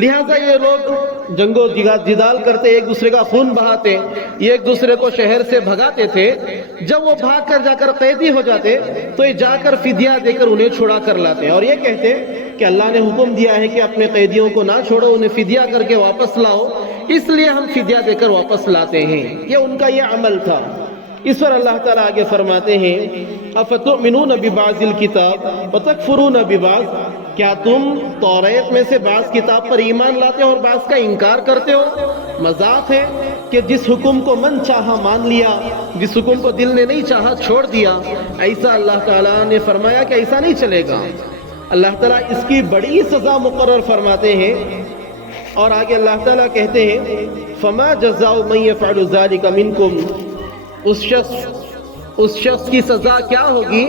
لہٰذا یہ لوگ جنگ و جدال کرتے، ایک دوسرے کا خون بہاتے، ایک دوسرے کو شہر سے بھگاتے تھے۔ جب وہ بھاگ کر جا کر قیدی ہو جاتے تو یہ جا کر فدیہ دے کر انہیں چھڑا کر لاتے، اور یہ کہتے کہ اللہ نے حکم دیا ہے کہ اپنے قیدیوں کو نہ چھوڑو، انہیں فدیہ کر کے واپس لاؤ، اس لیے ہم فدیہ دے کر واپس لاتے ہیں۔ یہ ان کا یہ عمل تھا۔ اس پر اللہ تعالیٰ آگے فرماتے ہیں افتؤمنون ببعض الکتاب وتکفرون ببعض، کیا تم توریت میں سے بعض کتاب پر ایمان لاتے ہو اور بعض کا انکار کرتے ہو؟ مذاق ہے کہ جس حکم کو من چاہا مان لیا، جس حکم کو دل نے نہیں چاہا چھوڑ دیا۔ ایسا اللہ تعالیٰ نے فرمایا کہ ایسا نہیں چلے گا۔ اللہ تعالیٰ اس کی بڑی سزا مقرر فرماتے ہیں، اور آگے اللہ تعالیٰ کہتے ہیں فما جزاء من يفعل ذلك منكم، اس شخص کی سزا کیا ہوگی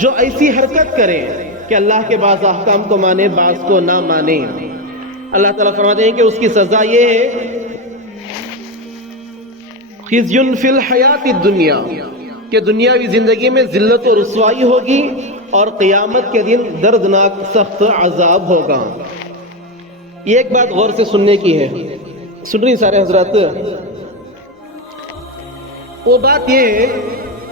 جو ایسی حرکت کرے کہ اللہ کے بعض احکام کو مانے بعض کو نہ مانے۔ اللہ تعالیٰ فرماتے ہیں کہ اس کی سزا یہ ہے خزي فی الحیات الدنیا، کہ دنیاوی زندگی میں ذلت و رسوائی ہوگی اور قیامت کے دن دردناک سخت عذاب ہوگا۔ یہ ایک بات غور سے سننے کی ہے، سن رہی سارے حضرات؟ وہ بات یہ ہے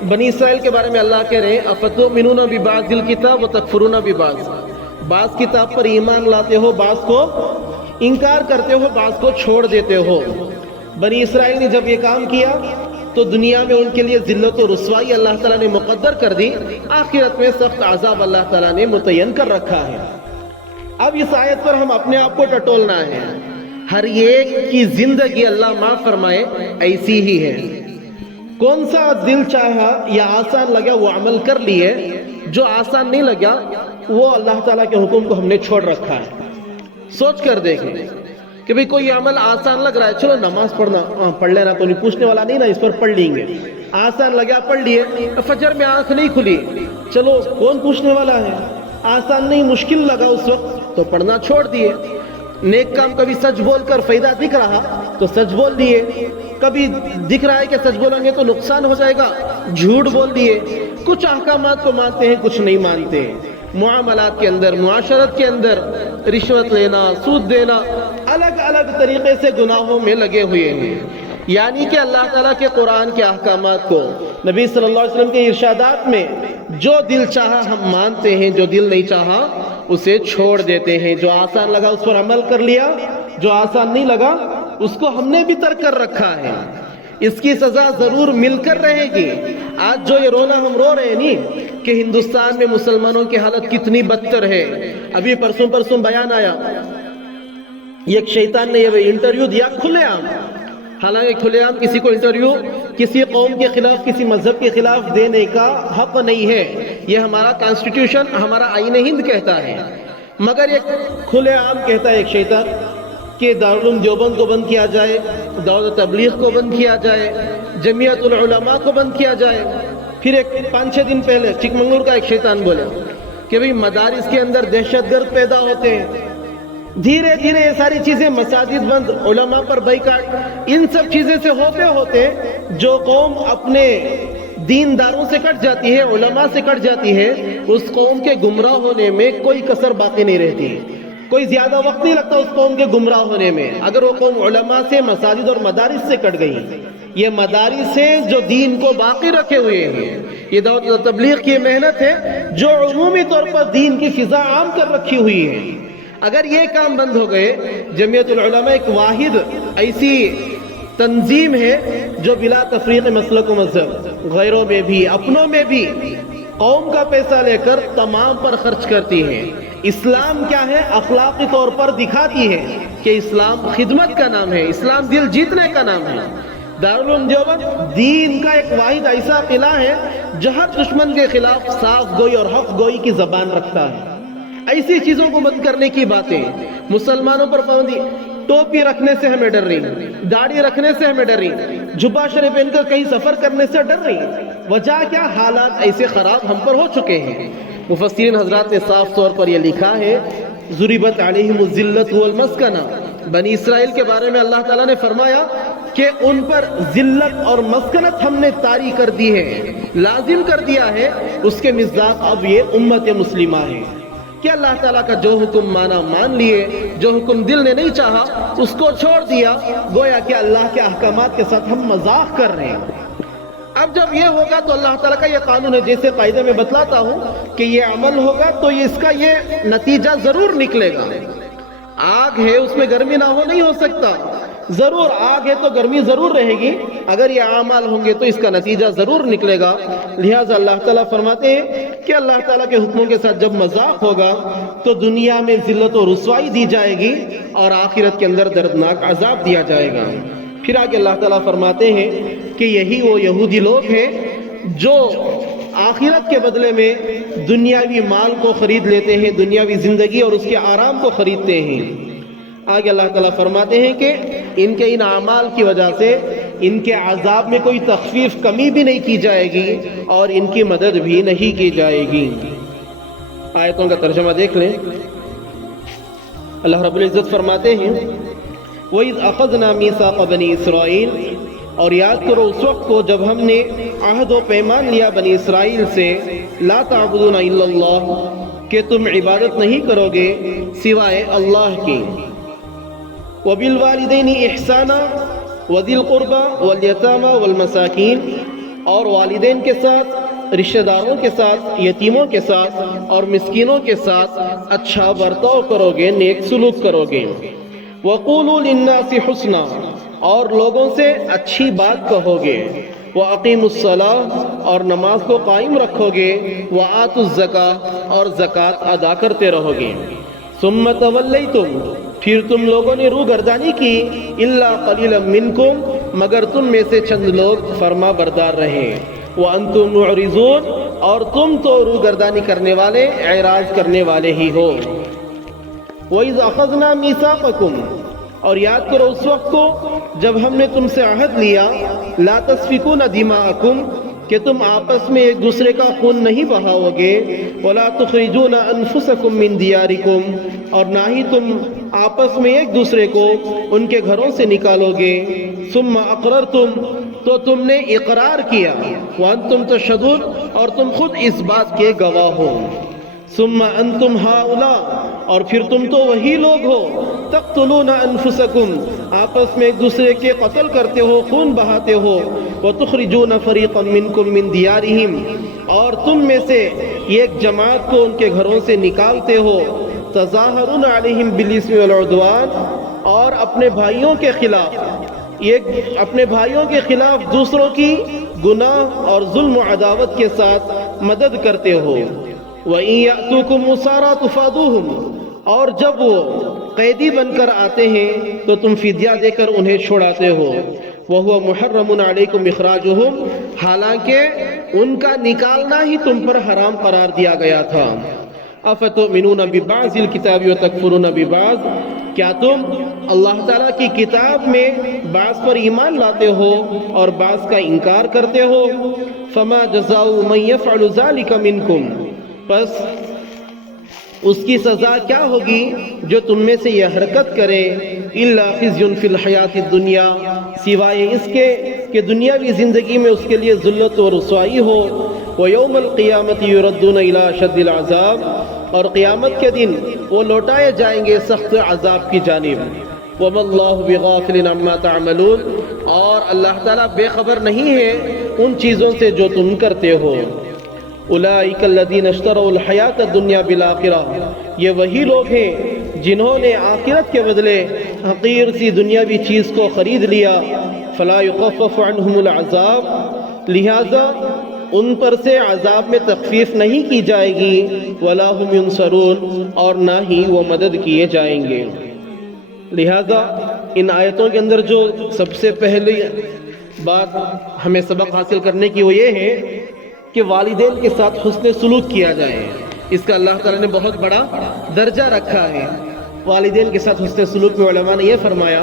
بنی اسرائیل کے بارے میں اللہ کہہ رہے ہیں افتؤمنون ببعض الکتاب وتکفرون ببعض، بعض کتاب پر ایمان لاتے ہو، بعض کو انکار کرتے ہو، بعض کو چھوڑ دیتے ہو۔ بنی اسرائیل نے جب یہ کام کیا تو دنیا میں ان کے لیے ذلت و رسوائی اللہ تعالیٰ نے مقدر کر دی، آخرت میں سخت عذاب اللہ تعالیٰ نے متعین کر رکھا ہے۔ اب اس آیت پر ہم اپنے آپ کو ٹٹولنا ہے، ہر ایک کی زندگی اللہ معاف فرمائے ایسی ہی ہے۔ کون سا دل چاہا یا آسان لگا وہ عمل کر لیے، جو آسان نہیں لگا وہ اللہ تعالیٰ کے حکم کو ہم نے چھوڑ رکھا ہے۔ سوچ کر دیکھیں کہ بھئی کوئی عمل آسان لگ رہا ہے، چلو نماز پڑھ لینا، تو نہیں پوچھنے والا نہیں نا، اس پر پڑھ لیں گے۔ آسان لگا پڑھ لیے، فجر میں آنکھ نہیں کھلی، چلو کون پوچھنے والا ہے۔ آسان نہیں، مشکل لگا اس وقت تو پڑھنا چھوڑ دیے۔ نیک کام کبھی سچ بول کر فائدہ دکھ رہا تو سچ بول دیے، کبھی دکھ رہا ہے کہ سچ بولیں گے تو نقصان ہو جائے گا، جھوٹ بول دیے۔ کچھ احکامات کو مانتے ہیں، کچھ نہیں مانتے۔ معاملات کے اندر، معاشرت کے اندر رشوت لینا، سود دینا، الگ الگ طریقے سے گناہوں میں لگے ہوئے ہیں۔ یعنی کہ اللہ تعالیٰ کے قرآن کے احکامات کو، نبی صلی اللہ علیہ وسلم کے ارشادات میں جو دل چاہا ہم مانتے ہیں، جو دل نہیں چاہا اسے چھوڑ دیتے ہیں۔ جو آسان لگا اس پر عمل کر لیا، جو آسان نہیں لگا اس کو ہم نے بھی ترک کر رکھا ہے۔ اس کی سزا ضرور مل کر رہے گی۔ آج جو یہ رونا ہم رو رہے ہیں نہیں کہ ہندوستان میں مسلمانوں کی حالت کتنی بدتر ہے، ابھی پرسوں بیان آیا، ایک شیطان نے یہ انٹرویو دیا کھلے عام، حالانکہ کھلے عام کسی کو انٹرویو کسی قوم کے خلاف، کسی مذہب کے خلاف دینے کا حق نہیں ہے، یہ ہمارا کانسٹیٹیوشن، ہمارا آئین ہند کہتا ہے، مگر یہ کھلے عام کہتا ہے ایک شیطان کہ دارالعلوم دیوبند کو بند کیا جائے، دعوت تبلیغ کو بند کیا جائے، جمعیت العلماء کو بند کیا جائے۔ پھر ایک 5-6 دن پہلے چک منگلور کا ایک شیطان بولے کہ بھئی مدارس کے اندر دہشت گرد پیدا ہوتے ہیں۔ دھیرے دھیرے یہ ساری چیزیں، مساجد بند، علماء پر بائیکاٹ، ان سب چیزیں سے ہوتے ہوتے جو قوم اپنے دینداروں سے کٹ جاتی ہے، علماء سے کٹ جاتی ہے، اس قوم کے گمراہ ہونے میں کوئی کسر باقی نہیں رہتی، کوئی زیادہ وقت نہیں لگتا اس قوم کے گمراہ ہونے میں، اگر وہ قوم علماء سے، مساجد اور مدارس سے کٹ گئی۔ یہ مدارس سے جو دین کو باقی رکھے ہوئے ہیں، یہ دعوت و تبلیغ کی محنت ہے جو عمومی طور پر دین کی فضا عام کر رکھی ہوئی ہے۔ اگر یہ کام بند ہو گئے، جمعیت العلماء ایک واحد ایسی تنظیم ہے جو بلا تفریق مسلک و مذہب، غیروں میں بھی اپنوں میں بھی قوم کا پیسہ لے کر تمام پر خرچ کرتی ہے۔ اسلام کیا ہے؟ اخلاقی طور پر دکھاتی ہے کہ اسلام خدمت کا نام ہے، اسلام دل جیتنے کا نام ہے۔ دارالعلوم دیوبند دین کا ایک واحد ایسا قلعہ ہے جہاں دشمن کے خلاف صاف گوئی اور حق گوئی کی زبان رکھتا ہے۔ ایسی چیزوں کو بند کرنے کی باتیں، مسلمانوں پر پابندی، ٹوپی رکھنے سے ہمیں ڈر رہی، داڑھی رکھنے سے ہمیں ڈر رہی، جبہ شریف پہن کر کہیں سفر کرنے سے ڈر رہی۔ وجہ کیا؟ حالات ایسے خراب ہم پر ہو چکے ہیں۔ مفسرین حضرات نے صاف طور پر یہ لکھا ہے ضربت علیہم الذلۃ والمسکنہ، بنی اسرائیل کے بارے میں اللہ تعالیٰ نے فرمایا کہ ان پر ذلت اور مسکنت ہم نے طاری کر دی ہے، لازم کر دیا ہے۔ اس کے مصداق اب یہ امت مسلمہ ہے۔ کہ اللہ تعالیٰ کا جو حکم مانا مان لیے، جو حکم دل نے نہیں چاہا اس کو چھوڑ دیا، گویا کہ اللہ کے احکامات کے ساتھ ہم مذاق کر رہے ہیں۔ اب جب یہ ہوگا تو اللہ تعالیٰ کا یہ قانون ہے، جیسے قاعدے میں بتلاتا ہوں کہ یہ عمل ہوگا تو اس کا یہ نتیجہ ضرور نکلے گا۔ آگ ہے، اس میں گرمی نہ ہو نہیں ہو سکتا، ضرور آگ ہے تو گرمی ضرور رہے گی، اگر یہ اعمال ہوں گے تو اس کا نتیجہ ضرور نکلے گا۔ لہٰذا اللہ تعالیٰ فرماتے ہیں کہ اللہ تعالیٰ کے حکموں کے ساتھ جب مذاق ہوگا تو دنیا میں ذلت و رسوائی دی جائے گی اور آخرت کے اندر دردناک عذاب دیا جائے گا۔ پھر آگے اللہ تعالیٰ فرماتے ہیں کہ یہی وہ یہودی لوگ ہیں جو آخرت کے بدلے میں دنیاوی مال کو خرید لیتے ہیں، دنیاوی زندگی اور اس کے آرام کو خریدتے ہیں۔ آگے اللہ تعالیٰ فرماتے ہیں کہ ان کے ان اعمال کی وجہ سے ان کے عذاب میں کوئی تخفیف کمی بھی نہیں کی جائے گی اور ان کی مدد بھی نہیں کی جائے گی۔ آیتوں کا ترجمہ دیکھ لیں۔ اللہ رب العزت فرماتے ہیں وَإِذْ أَخَذْنَا مِيثَاقَ بَنِي إِسْرَائِيلَ، اور یاد کرو اس وقت کو جب ہم نے عہد و پیمان لیا بنی اسرائیل سے، لا تعبدون الا اللہ، کہ تم عبادت نہیں کرو گے سوائے اللہ کی، وَبِالْوَالِدَيْنِ إِحْسَانًا وَذِي الْقُرْبَى وَالْيَتَامَى وَالْمَسَاكِينِ، اور والدین کے ساتھ، رشتہ داروں کے ساتھ، یتیموں کے ساتھ اور مسکینوں کے ساتھ اچھا برتاؤ کرو گے، نیک سلوک کرو گے۔ وَقُولُوا لِلنَّاسِ حُسْنًا، اور لوگوں سے اچھی بات کہو گے۔ وَأَقِيمُوا الصَّلَاةَ، اور نماز کو قائم رکھو گے۔ وَآتُوا الزَّكَاةَ، اور زکوٰۃ ادا کرتے رہو گے۔ ثُمَّ تَوَلَّيْتُمْ، پھر تم لوگوں نے روگردانی کی، إِلَّا قَلِيلًا مِّنْكُمْ، مگر تم میں سے چند لوگ فرما بردار رہے۔ وَأَنْتُمْ مُعْرِضُونَ، اور تم تو روگردانی کرنے والے، اعراض کرنے والے ہی ہو۔ وَإِذْ أَخَذْنَا مِيثَاقَكُمْ، اور یاد کرو اس وقت کو جب ہم نے تم سے عہد لیا، لا تسفکون دماءکم، کہ تم آپس میں ایک دوسرے کا خون نہیں بہاؤ گے، ولا تخرجون انفسکم من دیارکم، اور نہ ہی تم آپس میں ایک دوسرے کو ان کے گھروں سے نکالو گے۔ ثم اقررتم، تو تم نے اقرار کیا، وانتم تشہدون، اور تم خود اس بات کے گواہ ہو۔ ثم انتم ہؤلاء، اور پھر تم تو وہی لوگ ہو، تقتلون انفسکم، آپس میں ایک دوسرے کے قتل کرتے ہو، خون بہاتے ہو، وتخرجون فریقا منکم من دیارہم، اور تم میں سے ایک جماعت کو ان کے گھروں سے نکالتے ہو، تظاہرون علیہم بالاسم والعدوان، اور اپنے بھائیوں کے خلاف دوسروں کی گناہ اور ظلم و عداوت کے ساتھ مدد کرتے ہو۔ وَإِن يَأْتُوكُمْ أُسَارَىٰ تُفَادُوهُمْ، اور جب وہ قیدی بن کر آتے ہیں تو تم فدیہ دے کر انہیں چھڑاتے ہو۔ وَهُوَ مُحَرَّمٌ عَلَيْكُمْ إِخْرَاجُهُمْ، حالانکہ ان کا نکالنا ہی تم پر حرام قرار دیا گیا تھا۔ أَفَتُؤْمِنُونَ بِبَعْضِ الْكِتَابِ وَتَكْفُرُونَ بِبَعْضٍ، کیا تم اللہ تعالیٰ کی کتاب میں بعض پر ایمان لاتے ہو اور بعض کا انکار کرتے ہو؟ فَمَا جَزَاءُ مَن يَفْعَلُ ذَلِكَ مِنكُمْ، پس اس کی سزا کیا ہوگی جو تم میں سے یہ حرکت کرے؟ الا خزي فی الحیات الدنیا، سوائے اس کے کہ دنیاوی زندگی میں اس کے لیے ذلت و رسوائی ہو۔ ویوم القیامت یردون الی اشد العذاب، اور قیامت کے دن وہ لوٹائے جائیں گے سخت عذاب کی جانب۔ وما اللہ بغافل عما تعملون، اور اللہ تعالیٰ بے خبر نہیں ہے ان چیزوں سے جو تم کرتے ہو۔ اولئک الذین اشتروا الحیات الدنیا بالآخرہ، یہ وہی لوگ ہیں جنہوں نے آخرت کے بدلے حقیر سی دنیاوی چیز کو خرید لیا۔ فلا یخفف عنہم العذاب، لہذا ان پر سے عذاب میں تخفیف نہیں کی جائے گی۔ ولا هم ینصرون، اور نہ ہی وہ مدد کیے جائیں گے۔ لہذا ان آیتوں کے اندر جو سب سے پہلی بات ہمیں سبق حاصل کرنے کی وہ یہ ہے کہ والدین کے ساتھ حسن سلوک کیا جائے۔ اس کا اللہ تعالیٰ نے بہت بڑا درجہ رکھا ہے۔ والدین کے ساتھ حسن سلوک میں علماء نے یہ فرمایا،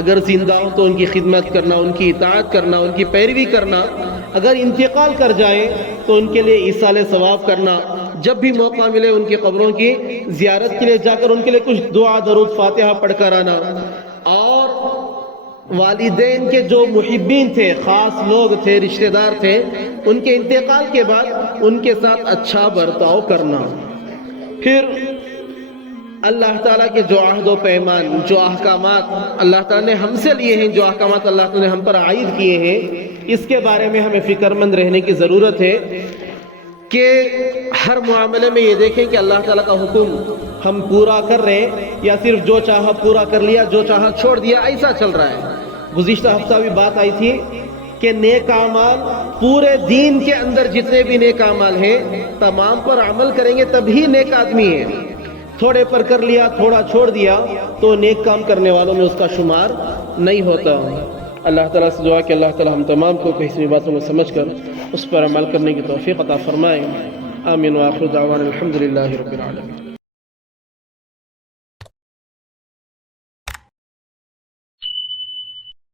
اگر زندہ ہو تو ان کی خدمت کرنا، ان کی اطاعت کرنا، ان کی پیروی کرنا، اگر انتقال کر جائے تو ان کے لیے ایصال ثواب کرنا، جب بھی موقع ملے ان کی قبروں کی زیارت کے لیے جا کر ان کے لیے کچھ دعا درود فاتحہ پڑھ کر آنا، اور والدین کے جو محبین تھے، خاص لوگ تھے، رشتہ دار تھے، ان کے انتقال کے بعد ان کے ساتھ اچھا برتاؤ کرنا۔ پھر اللہ تعالیٰ کے جو عہد و پیمان، جو احکامات اللہ تعالیٰ نے ہم سے لیے ہیں، جو احکامات اللہ تعالیٰ نے ہم پر عائد کیے ہیں، اس کے بارے میں ہمیں فکر مند رہنے کی ضرورت ہے کہ ہر معاملے میں یہ دیکھیں کہ اللہ تعالیٰ کا حکم ہم پورا کر رہے ہیں یا صرف جو چاہا پورا کر لیا، جو چاہا چھوڑ دیا، ایسا چل رہا ہے۔ گزشتہ ہفتہ بھی بات آئی تھی کہ نیک اعمال، پورے دین کے اندر جتنے بھی نیک اعمال ہیں تمام پر عمل کریں گے تبھی نیک آدمی ہے۔ تھوڑے پر کر لیا، تھوڑا چھوڑ دیا تو نیک کام کرنے والوں میں اس کا شمار نہیں ہوتا۔ اللہ تعالیٰ سے دعا کہ اللہ تعالیٰ ہم تمام کو کسی باتوں کو سمجھ کر اس پر عمل کرنے کی توفیق عطا فرمائے۔ آمین وآخر دعوانا الحمدللہ رب العالمین۔